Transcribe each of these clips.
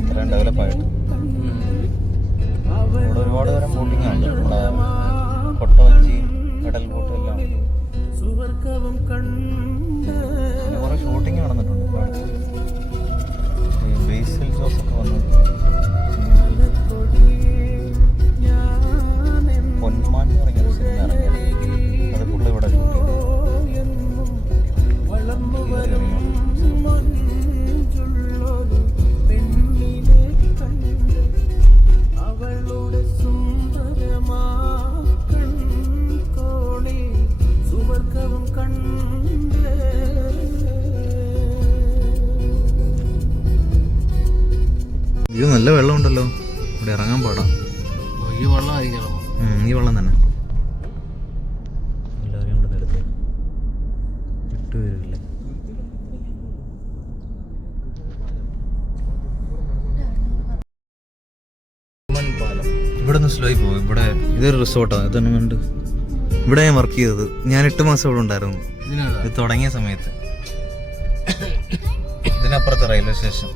ഇത്രയും ഡെവലപ്പായിട്ട് ഇവിടെ ഒരുപാട് തരം ബോട്ടിംഗ് ഉണ്ട്. നമ്മുടെ കൊട്ടവഞ്ചി, കടൽ ബോട്ട് എല്ലാം പിന്നെ കുറെ ഷൂട്ടിങ് നടന്നിട്ടുണ്ട്. ഇപ്പോൾ അടുത്ത് ബേസിൽ ജോസൊക്കെ വന്നു. പൊന്മാൻ എന്ന് പറഞ്ഞൊരു സിനിമ ഇറങ്ങിയത് അത് പുള്ളി ഇവിടെ ഷൂട്ട് ചെയ്തു. ഇത് നല്ല വെള്ളമുണ്ടല്ലോ, ഇവിടെ ഇറങ്ങാൻ പാടാം. ഈ വെള്ളം ഈ വെള്ളം തന്നെ എല്ലാവരെയും കൂടെ നിരത്തി വിട്ടുവരില്ലേ. ഇവിടെ നിന്ന് സ്ലോയി പോകും. ഇവിടെ ഇതൊരു റിസോർട്ടാണ്. ഇതൊന്നും കണ്ട് ഇവിടെ ഞാൻ വർക്ക് ചെയ്തത്. ഞാൻ 8 മാസം ഇവിടെ ഉണ്ടായിരുന്നു ഇത് തുടങ്ങിയ സമയത്ത്. ഇതിനപ്പുറത്ത് റെയിൽവേ സ്റ്റേഷൻ.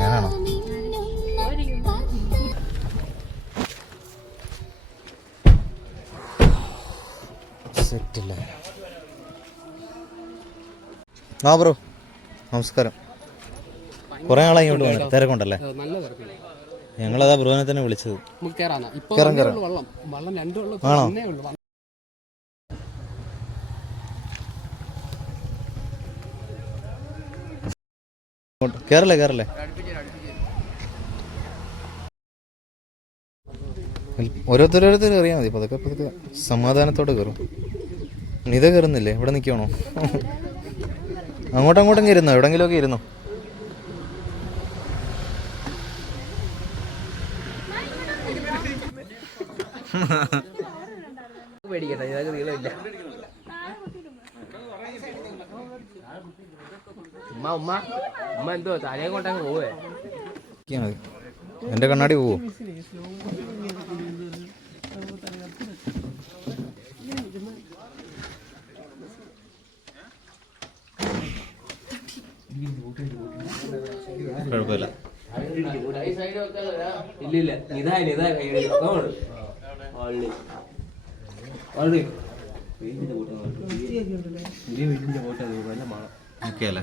ഞാനാണോ? സെറ്റില്ല. ആ ബ്രോ നമസ്കാരം. കുറെ നാളെ ഇങ്ങോട്ട് വന്നു. തിരക്കുണ്ടല്ലേ? ഞങ്ങളതാ ബ്രോനെ തന്നെ വിളിച്ചത്. ആണോ? കേറല്ലേ ഓരോരുത്തരോരുത്തർ അറിയാൻ മതി. പതുക്കെ സമാധാനത്തോടെ കയറും. നിത കയറുന്നില്ലേ? ഇവിടെ നിൽക്കണോ? അങ്ങോട്ടും ഇരുന്നോ? എവിടെങ്കിലുമൊക്കെ ഇരുന്നോ? എന്റെ കണ്ണാടി പോവോ? കുഴപ്പമില്ല. ഓക്കെ അല്ലേ?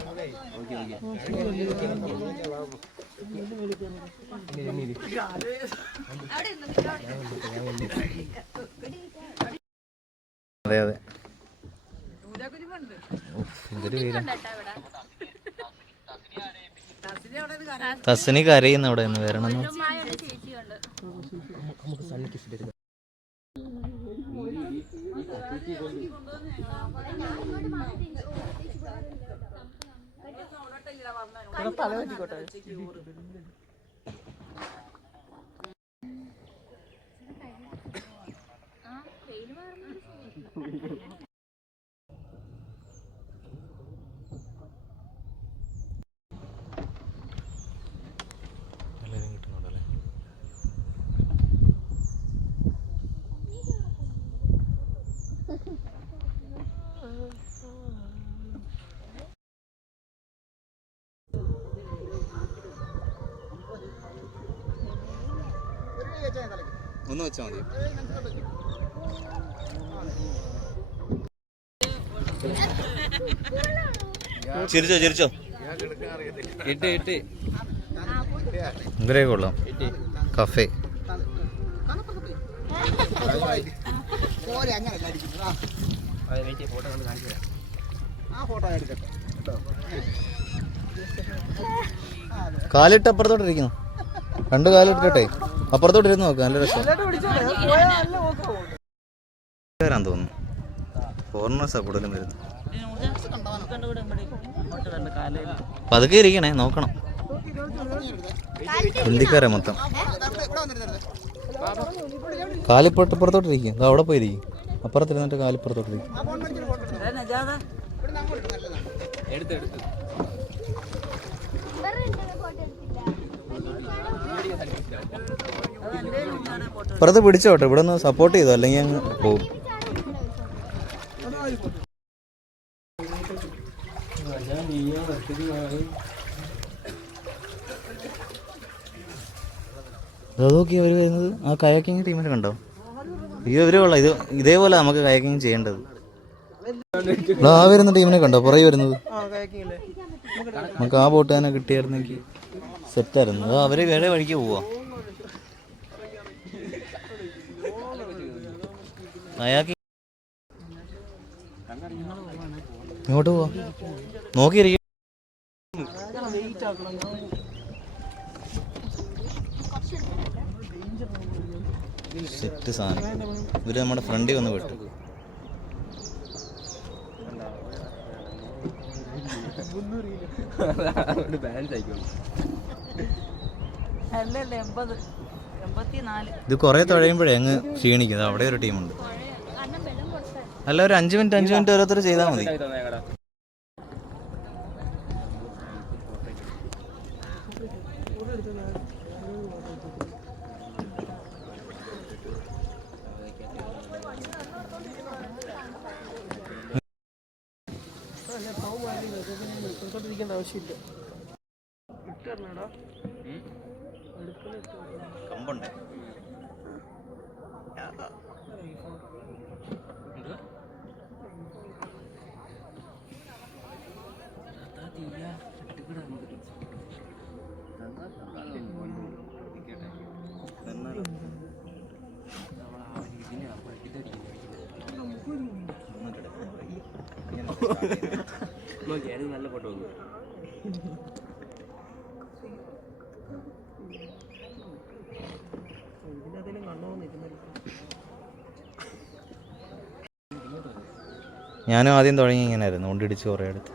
അതെ അതെ. എന്തൊരു വീര. തസ്നി കരയുന്ന അവിടെ നിന്ന് വരണം. ഒന്ന് വെച്ചാൽ മതി. ചിരിച്ചോ ഇവരെ കൊള്ളാം. കഫേ കാലിട്ട് അപ്പുറത്തോട്ട് ഇരിക്കുന്നു. 2 കാലിട്ടേ അപ്പുറത്തോട്ട് ഇരുന്ന് നോക്കാം, നല്ല രസം വരാൻ തോന്നുന്നു. ഫോറിനേഴ്സാ കൂടുതലും വരുന്നത്. പതുക്കെ ഇരിക്കണേ, നോക്കണം. ഹിന്ദിക്കാരെ മൊത്തം. കാലിപ്പുറത്തോട്ടിരിക്കും, അവിടെ പോയിരിക്കും. അപ്പുറത്തിരുന്നിട്ട് കാലിപ്പുറത്തോട്ടിരിക്കും. പുറത്ത് പിടിച്ചോട്ടെ, ഇവിടെ നിന്ന് സപ്പോർട്ട് ചെയ്തോ, അല്ലെങ്കിൽ അങ്ങ് പോകും. അതൊക്കെ അവർ വരുന്നത് ആ കയാക്കിങ് ടീമിനെ കണ്ടോ? ഇവരേ ഉള്ള ഇതേപോലെ നമുക്ക് കയാക്കിങ് ചെയ്യേണ്ടത്. ആ വരുന്ന ടീമിനെ കണ്ടോ പുറകെ വരുന്നത്? നമുക്ക് ആ ബോട്ട് തന്നെ കിട്ടിയായിരുന്നെങ്കിൽ സെറ്റായിരുന്നു. അവര് വേറെ വഴിക്ക് പോവാ. കയാക്കിങ് ഇങ്ങോട്ട് പോവാ, നോക്കിയിരിക്കും. സെറ്റ് സാധനം. ഇവര് നമ്മുടെ ഫ്രണ്ടിൽ വന്ന് പെട്ടു. ഇത് കുറെ തുഴയുമ്പോഴേ അങ്ങ് ക്ഷീണിക്കും. അവിടെ ഒരു ടീമുണ്ട്. അല്ല, ഒരു 5 മിനിറ്റ് ഓരോരുത്തർ ചെയ്താൽ മതി. കമ്പുണ്ടേ നല്ല ഫോട്ടോ. ഞാനും ആദ്യം തുടങ്ങി ഇങ്ങനെയായിരുന്നു, കൊണ്ടിടിച്ച് കുറേ അടുത്ത്.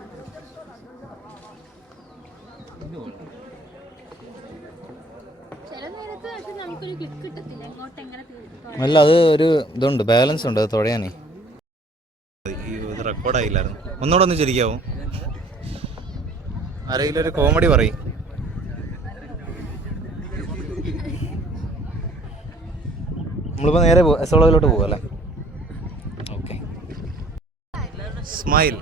അല്ല, അത് ഒരു ഇതുണ്ട്, ബാലൻസ് ഉണ്ട്, അത് തുഴയാനേ. ഇത് റെക്കോർഡായില്ലായിരുന്നു. ഒന്നുകൂടെ ഒന്ന് ചിരിക്കാവോ? ആരെങ്കിലും ഒരു കോമഡി പറയും. നമ്മളിപ്പോൾ നേരെ എസോളോയിലോട്ട് പോകാം അല്ലേ? Okay, smile.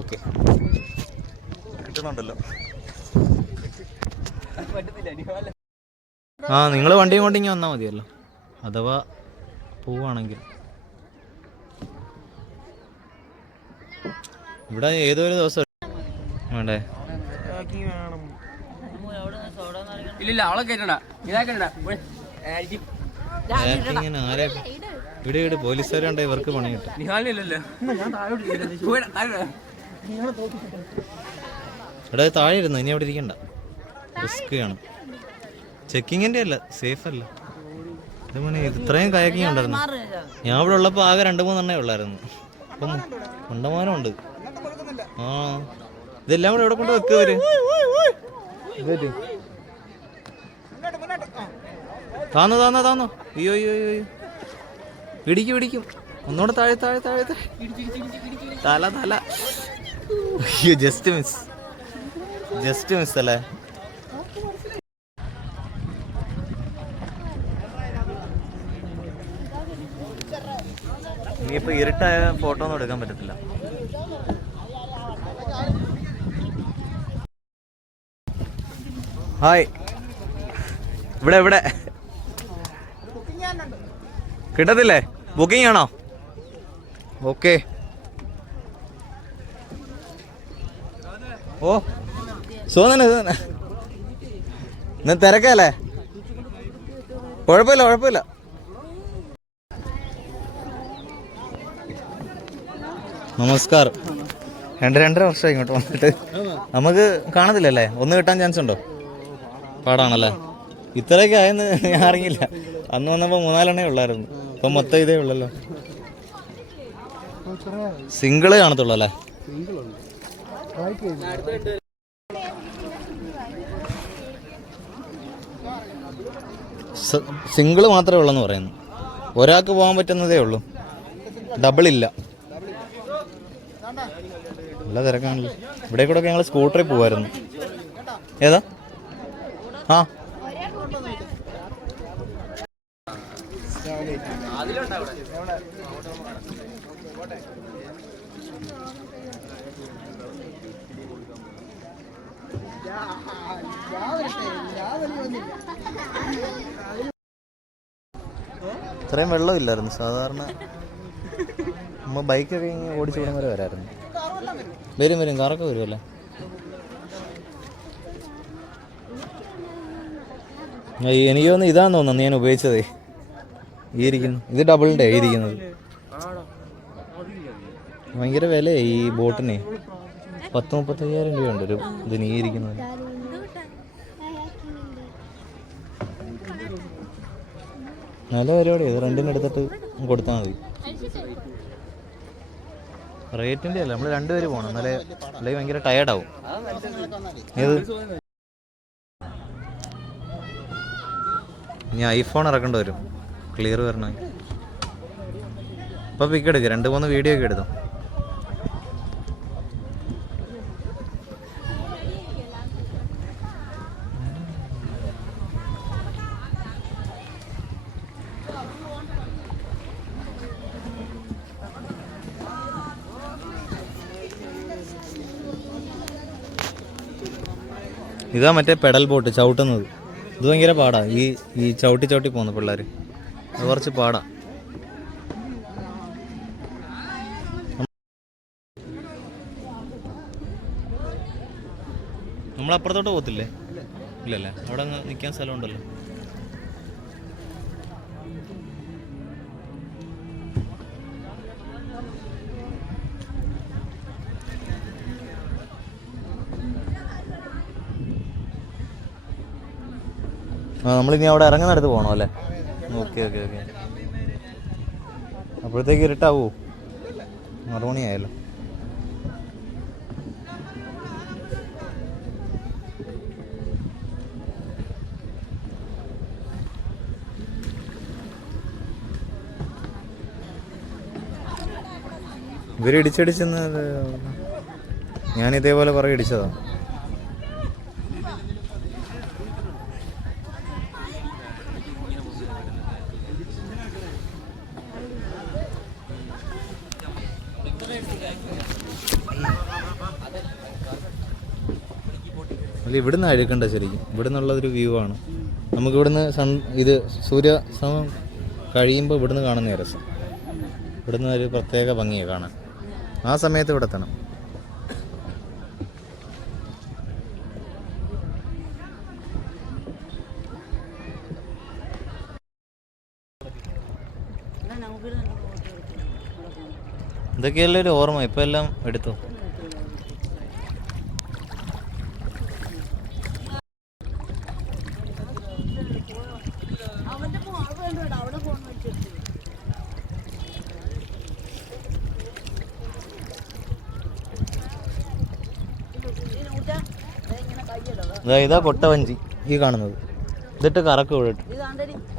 ഓക്കെ, കിട്ടുന്നുണ്ടല്ലോ. ആ, നിങ്ങൾ വണ്ടിയും കൊണ്ടിങ്ങി വന്നാൽ മതിയല്ലോ, അഥവാ പോവുകയാണെങ്കിൽ. ഇവിടെ ഏതോ ഒരു ദിവസം വേണ്ടേ? ഇവിടെ പോലീസുകാരുണ്ട്, ഇവർക്ക് പണി കിട്ടും. ഇവിടെ താഴെ ഇരുന്നു, ഇനി അവിടെ ഇരിക്കണ്ട, റിസ്ക് ആണ്. ചെക്കിങ്ങിന്റെ അല്ല, സേഫ് അല്ല. ഇത്രയും കയാക്കിങ് ഉണ്ടായിരുന്നു. ഞാൻ ഇവിടെ ഉള്ളപ്പോൾ ആകെ 2-3 എണ്ണേ ഉള്ളായിരുന്നു. അപ്പം കണ്ടമാനം ഉണ്ട്. ആ, ഇതെല്ലാം കൂടെ ഇവിടെ കൊണ്ട് വെക്കവര്. താന്നോ അയ്യോ പിടിക്കും. ഒന്നുകൂടെ താഴെ തല അയ്യോ, ജസ്റ്റ് മിസ് അല്ലേ? ഇനിയിപ്പോൾ ഇരുട്ടായ ഫോട്ടോ ഒന്നും എടുക്കാൻ പറ്റത്തില്ല. ഹായ്, ഇവിടെ കിട്ടത്തില്ലേ? ബുക്കിംഗ് ആണോ? ഓക്കെ. ഓ, സോന്നെ ഇന്ന് തിരക്കല്ലേ? കുഴപ്പമില്ല. നമസ്കാരം. 2.5 വർഷം ഇങ്ങോട്ട് വന്നിട്ട് നമുക്ക് കാണത്തില്ലല്ലേ? ഒന്ന് കിട്ടാൻ ചാൻസ് ഉണ്ടോ? പാടാണല്ലേ? ഇത്രയൊക്കെ ആയെന്ന് ഞാൻ അറിയില്ല. അന്ന് വന്നപ്പോൾ 3-4 ഉള്ളായിരുന്നു. ഇപ്പം മൊത്തം ഇതേ ഉള്ളല്ലോ. സിംഗിള് കാണത്തുള്ളൂ അല്ലേ? സിംഗിള് മാത്രമേ ഉള്ളെന്ന് പറയുന്നു. ഒരാൾക്ക് പോകാൻ പറ്റുന്നതേ ഉള്ളൂ, ഡബിൾ ഇല്ല. നല്ല തിരക്കാണല്ലോ. ഇവിടെ കൂടെ ഒക്കെ ഞങ്ങൾ സ്കൂട്ടറിൽ പോകുമായിരുന്നു. ഏതാ? ആ, ഇത്രയും വെള്ളമില്ലായിരുന്നു. സാധാരണ നമ്മൾ ബൈക്കൊക്കെ ഇങ്ങനെ ഓടിച്ചു വിടുന്ന വരെ വരായിരുന്നു. വരും കാറൊക്കെ വരുമല്ലേ? എനിക്ക് തോന്നുന്നു ഇതാന്ന് തോന്നുന്നു ഞാൻ ഉപയോഗിച്ചതേ. ഈ ഇരിക്കുന്നു ഇത് ഡബിളിൻ്റെ ഇരിക്കുന്നത്. ഭയങ്കര വിലയാ ഈ ബോട്ടിന്. 10-35,000 രൂപയുണ്ട് ഒരു ഇതിന് ഈ ഇരിക്കുന്നത്. നല്ല പരിപാടി. ഇത് റെൻറ്റിന് എടുത്തിട്ട് കൊടുത്താൽ മതി. റേറ്റിൻ്റെ അല്ല, നമ്മൾ 2 പേര് പോകണം. എന്നാലേ അല്ലെങ്കിൽ ഭയങ്കര ടയേർഡാവും. ഏത് ഇനി ഐഫോൺ ഇറക്കേണ്ടി വരും ക്ലിയർ വരണമെങ്കിൽ. ഇപ്പോൾ പിക്ക് എടുക്കുക, 2-3 വീഡിയോ ഒക്കെ എടുത്തു. ഇതാ മറ്റേ പെഡൽ ബോട്ട് ചവിട്ടുന്നത്. ഇത് ഭയങ്കര പാടാണ്. ഈ ചവിട്ടി പോകുന്ന പിള്ളേർ, അത് കുറച്ച് പാടാണ്. നമ്മളപ്പുറത്തോട്ട് പോകത്തില്ലേ? ഇല്ലല്ലേ, അവിടെ നിൽക്കാൻ സ്ഥലമുണ്ടല്ലോ. നമ്മളിനി അവിടെ ഇറങ്ങുന്നിടത്ത് പോകണം അല്ലേ? ഓക്കെ. അപ്പോഴത്തേക്ക് ഇരുട്ടാവോ? 6 മണിയായല്ലോ. ഇവരിടിച്ചടിച്ചെന്ന് ഞാൻ ഇതേപോലെ കുറേ ഇടിച്ചതാണ്. അല്ല, ഇവിടുന്ന് എടുക്കണ്ട ശരിക്കും. ഇവിടെ നിന്നുള്ളതൊരു വ്യൂ ആണ്. നമുക്കിവിടുന്ന് ഇത് സൂര്യാസ്തമം കഴിയുമ്പോൾ ഇവിടുന്ന് കാണുന്ന രസം. ഇവിടുന്ന് ഒരു പ്രത്യേക ഭംഗിയാണ് കാണാൻ. ആ സമയത്ത് ഇവിടെ എത്തണം. ഇതൊക്കെയല്ലേ ഒരു ഓർമ്മ. ഇപ്പം എല്ലാം എടുത്തു. ഇതാ കൊട്ടവഞ്ചി ഈ കാണുന്നത്. ഇതിട്ട് കറക്ക് വിടട്ട്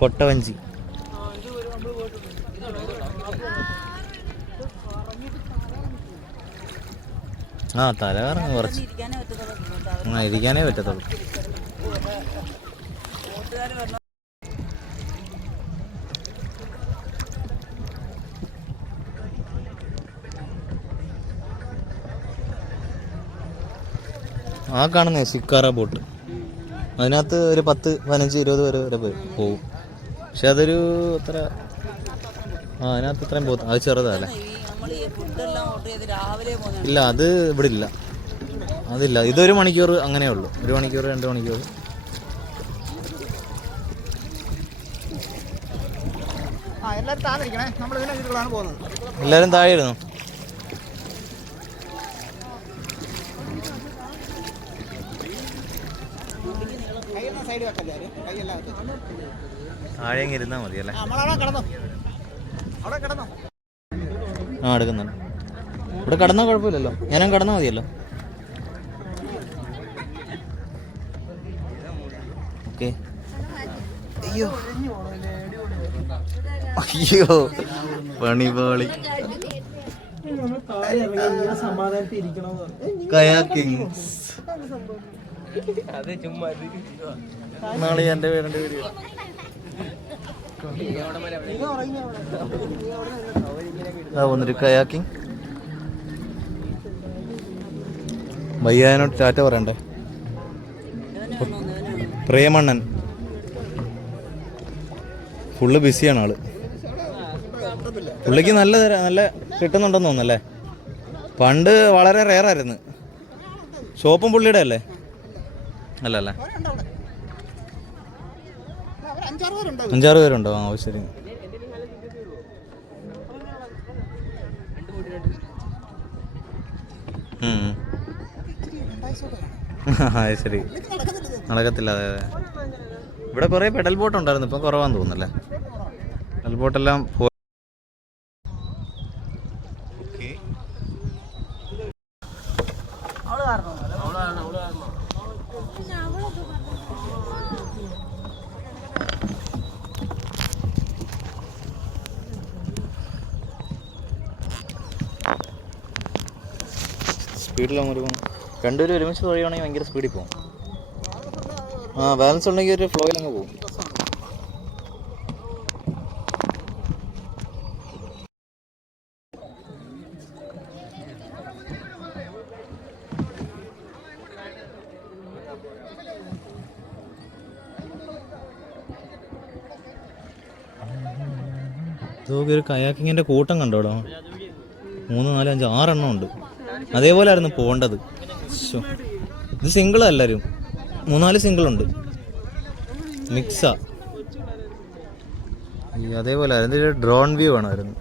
കൊട്ടവഞ്ചി. തല കറങ്ങും കുറച്ച്. ഇരിക്കാനേ പറ്റത്തുള്ളൂ. ആ കാണുന്നേ ശിക്കാര ബോട്ട്. അതിനകത്ത് ഒരു 10, 15, 20 പേര് വരെ പോകും. പക്ഷെ അതൊരു അത്ര അതിനകത്ത് ഇത്രയും പോകും. അത് ചെറുതല്ലേ? ഇല്ല, അത് ഇവിടെ ഇല്ല. അതില്ല. ഇതൊരു മണിക്കൂർ അങ്ങനെ ഉള്ളൂ. 1 മണിക്കൂർ 2 മണിക്കൂർ. എല്ലാവരും താഴെ ഇരുന്നു. താഴെ ഇരുന്നാൽ മതി അല്ലേ? ആ എടുക്കുന്നുണ്ട്. ഇവിടെ കിടന്നാൽ കുഴപ്പമില്ലല്ലോ, ഞാനും കിടന്നാൽ മതിയല്ലോ. ഓക്കെ. അയ്യോ അയ്യോ പണിപാളി. കയാക്കിംഗ് നാളെ എൻ്റെ പേരൻ്റെ വീഡിയോ. വന്നിട്ട് കയാക്കിംഗ്. വയ്യാനോട് ടാറ്റ പറയണ്ടേ? പ്രേമണ്ണൻ ഫുള്ള് ബിസിയാണ് ആള്. പുള്ളിക്ക് നല്ല കിട്ടുന്നുണ്ടെന്ന് തോന്നുന്നല്ലേ? പണ്ട് വളരെ റെയറായിരുന്നു. ഷോപ്പും പുള്ളിയുടെ അല്ലേ? അല്ലല്ലേ, 5-6 പേരുണ്ടോ? ആ ശരി. ശരി, നടക്കത്തില്ല. അതെ അതെ. ഇവിടെ കുറേ പെഡൽ ബോട്ട് ഉണ്ടായിരുന്നു, ഇപ്പം കുറവാന്ന് തോന്നുന്നല്ലേ? പെഡൽ ബോട്ടെല്ലാം പോയി. സ്പീഡിലാകുമ്പോൾ ഒരു രണ്ടുപേരും ഒരുമിച്ച് തുഴയുകയാണെങ്കിൽ ഭയങ്കര സ്പീഡിൽ പോകും. ആ ബാലൻസ് ഉണ്ടെങ്കിൽ ഒരു ഫ്ലോയിലങ്ങ് പോകും. ഇതൊക്കെ ഒരു കയാക്കിങ്ങിൻ്റെ കൂട്ടം കണ്ടോടോ. 3, 4, 5, 6 എണ്ണം ഉണ്ട്. അതേപോലെ ആയിരുന്നു പോകേണ്ടത്. ഇത് സിംഗിളാ, എല്ലാവരും 3-4 സിംഗിളുണ്ട്, മിക്സാ. അതേപോലെ അതിൻ്റെ ഒരു ഡ്രോൺ വ്യൂ വേണമായിരുന്നു.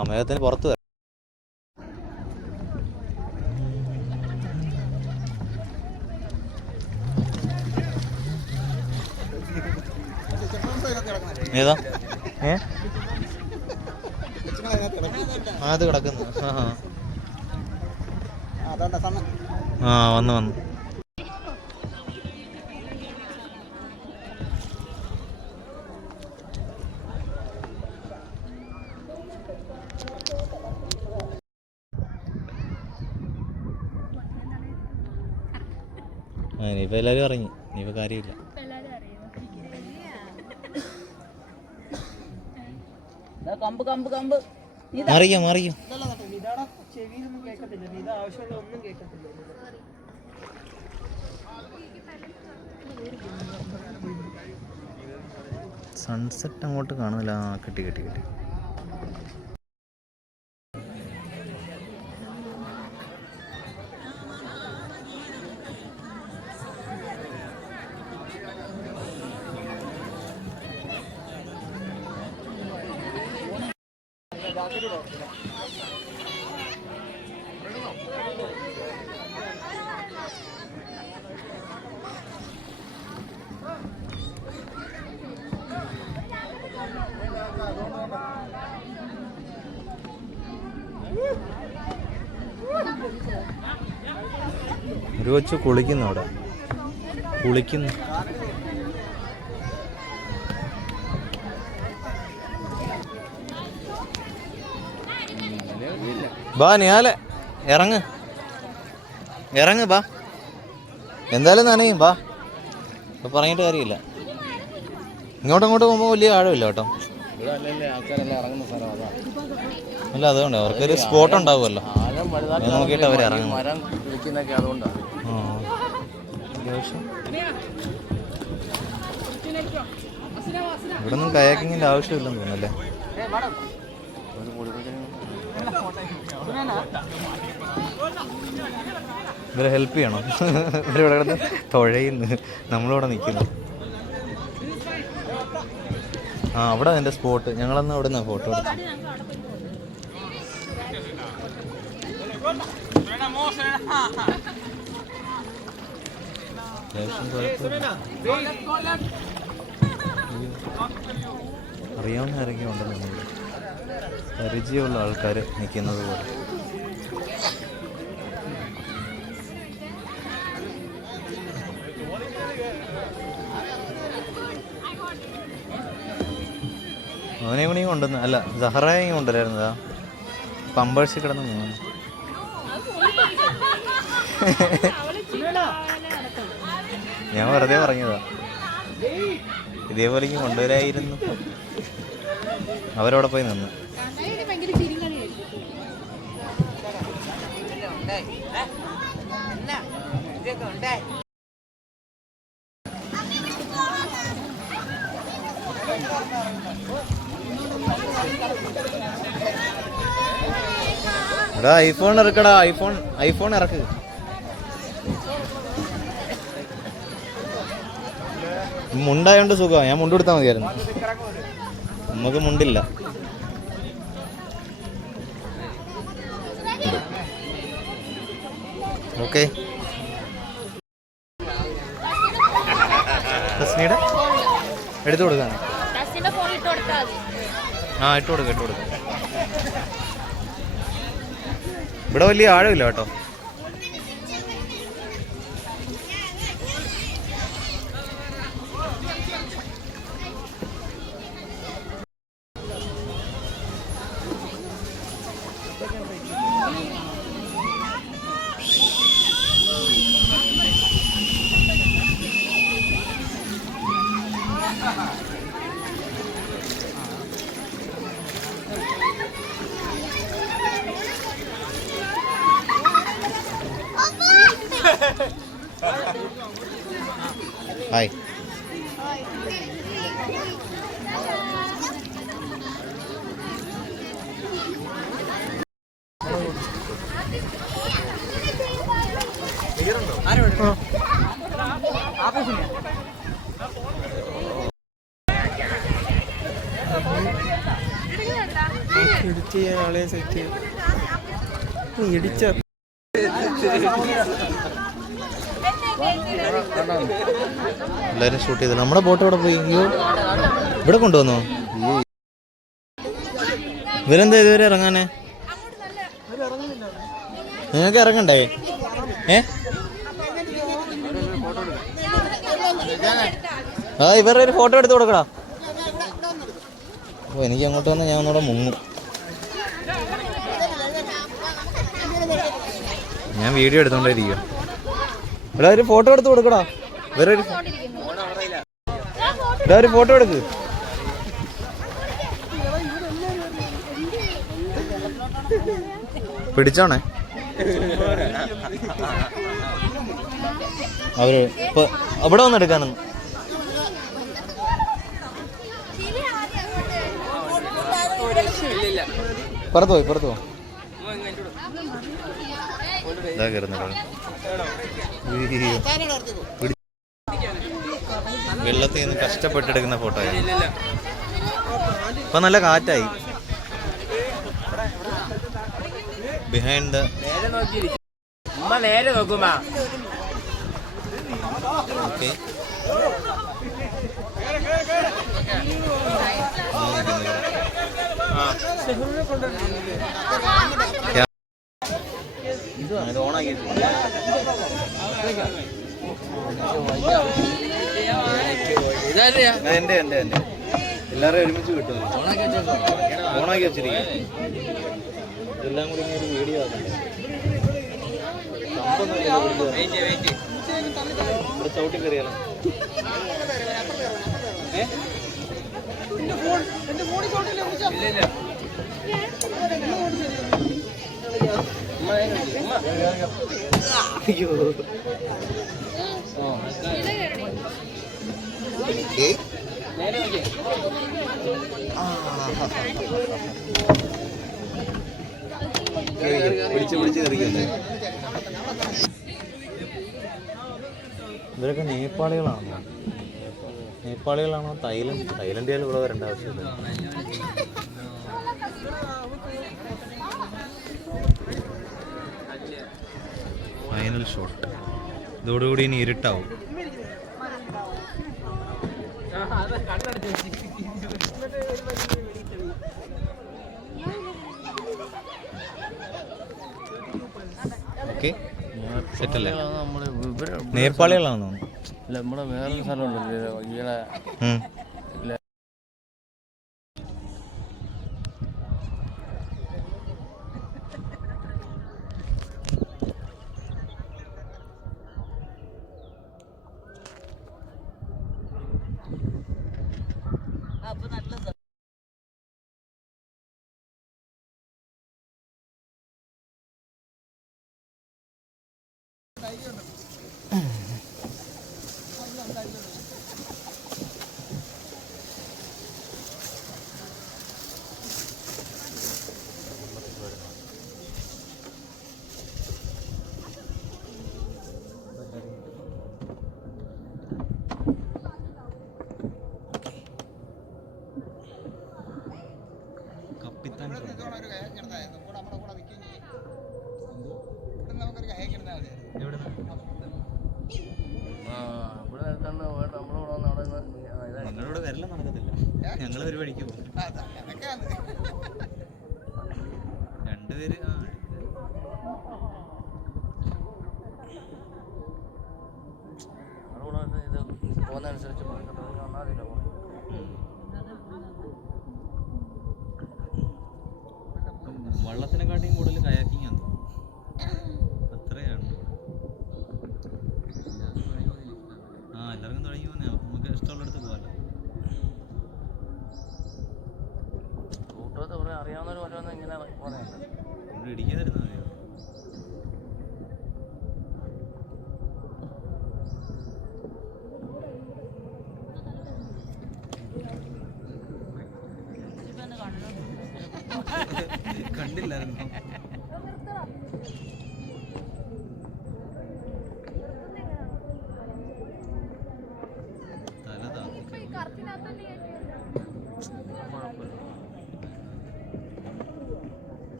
സമയത്തിന് പുറത്ത് വരാം. ഏതാ അത് കിടക്കുന്നു. ആ വന്നു. ഇനിയിപ്പോൾ എല്ലാവരും ഇറങ്ങി, ഇനിയിപ്പോൾ കാര്യമില്ല. മാറിക്കും. സൺസെറ്റ് അങ്ങോട്ട് കാണുന്നില്ല. കിട്ടി. ഒരു കൊച്ചു കുളിക്കുന്നു അവിടെ. ബാ നിയാലെ ഇറങ്ങ് ബാ. എന്തായാലും നനയും ബാ. ഇപ്പം പറഞ്ഞിട്ട് കാര്യമില്ല. ഇങ്ങോട്ടും പോകുമ്പോൾ വലിയ ആഴമില്ല കേട്ടോ. അല്ല അതുകൊണ്ട് അവർക്കൊരു സ്പോട്ട് ഉണ്ടാവുമല്ലോ, നോക്കിയിട്ട് അവർ ഇറങ്ങും. ഇവിടെ ഒന്നും കയാക്കിങ്ങിൻ്റെ ആവശ്യമില്ലെന്ന് തോന്നുന്നല്ലേ? ഇവരെ ഹെൽപ്പ് ചെയ്യണം. ഇവരിവിടെ കിടന്ന് തുഴയുന്നു, നമ്മളിവിടെ നിൽക്കുന്നു. അവിടെ അതിൻ്റെ സ്പോട്ട്. ഞങ്ങളന്ന് അവിടെ നിന്നാണ് ഫോട്ടോ എടുത്തത്. അറിയാവുന്ന ആരെങ്കിലും ഉണ്ടെന്നുണ്ടെങ്കിൽ പരിചയമുള്ള ആൾക്കാർ നിൽക്കുന്നത് പോലെ. അവനെ കൂടി കൊണ്ടുവന്നു. അല്ല, സഹറയെ കൊണ്ടുവരായിരുന്നതാ. പമ്പേഴ്സിൽ കിടന്ന് മൂന്ന്. ഞാൻ വെറുതെ പറഞ്ഞതാ, ഇതേപോലേക്ക് കൊണ്ടുവരായിരുന്നു. അവരവിടെ പോയി നിന്ന്. എടാ ഐഫോൺ ഇറക്കടാ, ഐഫോൺ ഇറക്ക്. മുണ്ടായോണ്ട് സുഖമാണ്. ഞാൻ മുണ്ട് കൊടുത്താൽ മതിയായിരുന്നു. നമുക്ക് മുണ്ടില്ല. ഓക്കെ, തസ്നിയുടെ എടുത്തു കൊടുക്കാണ്. ആ, ഇട്ട് കൊടുക്കാം. ഇവിടെ വലിയ ആഴമില്ല കേട്ടോ. ഹായ്. എഡിറ്റ് ചെയ്യാൻ ആളെ സെറ്റ് ഇടിച്ച എല്ലാരും ഷൂട്ട് ചെയ്ത്. നമ്മുടെ ബോട്ട് ഇവിടെ പോയി. ഇവിടെ കൊണ്ടുവന്നോ? ഇവരെന്താ ഇതുവരെ ഇറങ്ങാനേ? നിങ്ങൾക്ക് ഇറങ്ങണ്ടേ? ഇവരുടെ ഒരു ഫോട്ടോ എടുത്ത് കൊടുക്കടാ. ഓ, എനിക്ക് അങ്ങോട്ട് വന്നാൽ ഞാൻ ഒന്നുകൂടെ മുങ്ങും. ഞാൻ വീഡിയോ എടുത്തോണ്ടിരിക്കുക. ഇവിടെ ഒരു ഫോട്ടോ എടുത്ത് കൊടുക്കടാ. വേറെ ഒരു ഫോട്ടോ എടുക്ക്. പിടിച്ചോണേ. അവര് ഇപ്പൊ അവിടെ വന്ന് എടുക്കാനൊന്നും. പുറത്തു പോ. വെള്ളത്തിൽ നിന്ന് കഷ്ടപ്പെട്ടെടുക്കുന്ന ഫോട്ടോയാണ്. ഇപ്പൊ നല്ല കാറ്റായി. ബിഹൈൻഡ് ദ നേരെ നോക്കുമ്പോ ഓക്കെ. ഇത് ഓണാക്കി എന്റെ എല്ലാവരും ഒരുമിച്ച് കിട്ടും. ഓണാക്കി വെച്ചിരിക്കും. എല്ലാം കൂടി ഒരു വീഡിയോ ആക്കണ്ടേ? ഇവിടെ ചവിട്ടി കയറിയാലോ? അയ്യോ, പിടിച്ച് കയറിക്കല്ലേ. ഇവരൊക്കെ നേപ്പാളികളാണോ തായ്ലൻഡുകാർ ഇവിടെ വരേണ്ട ആവശ്യമില്ല. Final shot. ഇതോടുകൂടി ഇനി ഇരുട്ടാവും. ഓക്കെ, സെറ്റല്ലേ? നേപ്പാളികളാണെന്ന് തോന്നുന്നു. നമ്മുടെ വേറൊരു സ്ഥലമുണ്ടല്ലോ ഈയിടെ നിങ്ങളോട് വരല നടക്കത്തില്ല, ഞങ്ങൾ ഒരു വഴിക്ക് പോകും. രണ്ടുപേര് പോകുന്നതനുസരിച്ച് വള്ളത്തിനെക്കാട്ടിയും കൂടുതൽ കയാക്കിങ് ആണ്. അത്രയാണ്. എല്ലാവർക്കും തുടങ്ങി പോന്നെ, നമുക്ക് ഇഷ്ടമുള്ളിടത്ത് പോകാമല്ലോ. അറിയാവുന്നവർ ഓരോന്ന് ഇങ്ങനെ ഇവിടെ ഇടിക്കാതിരുന്നാൽ മതിയോ? കണ്ടില്ലായിരുന്നു.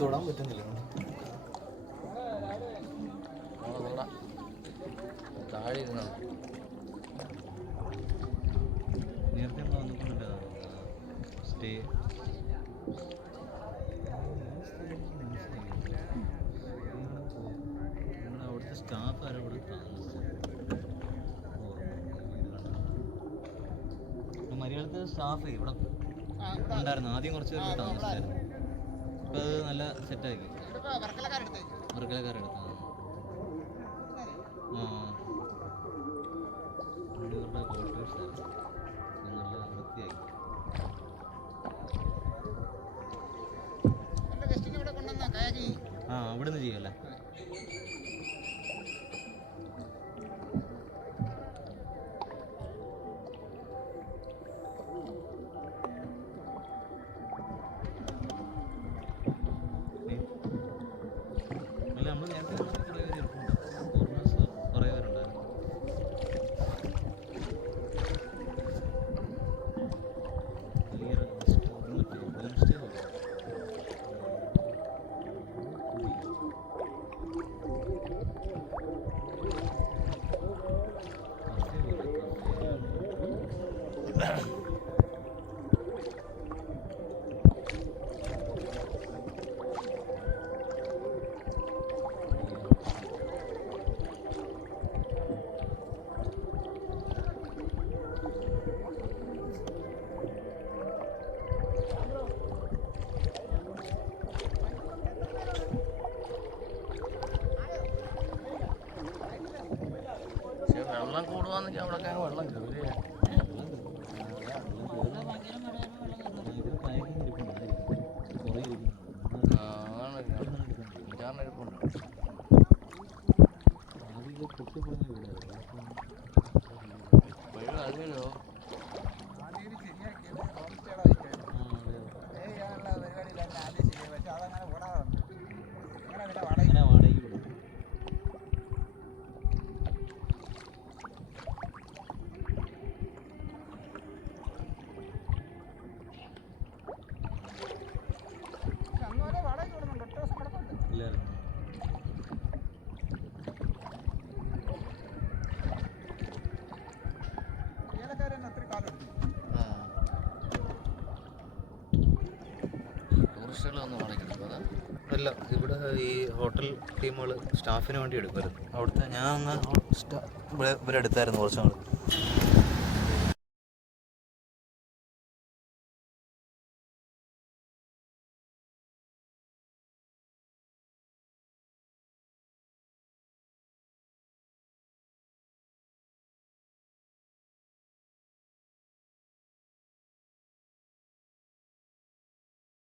തൊടാൻ പറ്റുന്നില്ല. താഴെ ഇരുന്നോ? നേരത്തെ നമ്മൾ വന്നിട്ടുണ്ടല്ലോ സ്റ്റേ. അവിടുത്തെ സ്റ്റാഫ് ആരോ ഇവിടെ മലയാളത്തെ സ്റ്റാഫ് ഇവിടെ ഉണ്ടായിരുന്നു. ആദ്യം കുറച്ച് പേര് താമസിച്ചായിരുന്നു. അപ്പോൾ അത് നല്ല സെറ്റാക്കി. വർക്കലക്കാരെടുത്ത ഇവരുടെ ക്വാർട്ടേഴ്സായിരുന്നു. നല്ല വൃത്തിയാക്കി. അവിടെ നിന്ന് ചെയ്യല്ലേ? നമ്മൾ നേരത്തെ കുറേ പേര് ഇരിപ്പുണ്ട്. ഫോറിനേഴ്സ് കുറേ പേരുണ്ടായിരുന്നു. ഹോം സ്റ്റേ വെള്ളം കൂടുവാന്ന് വെച്ചാൽ അവിടെ അങ്ങ് വെള്ളം കയറി അതാണ് ഇരിപ്പുണ്ട്. അറിയാലോ ടൂറിസ്റ്റുകളൊന്നും വാടകയ്ക്ക് അതാ അല്ല, ഇവിടെ ഈ ഹോട്ടൽ ടീമുകൾ സ്റ്റാഫിന് വേണ്ടി എടുക്കുമായിരുന്നു. അവിടുത്തെ ഞാൻ ഇവരെടുത്തായിരുന്നു കുറച്ച് നാൾ.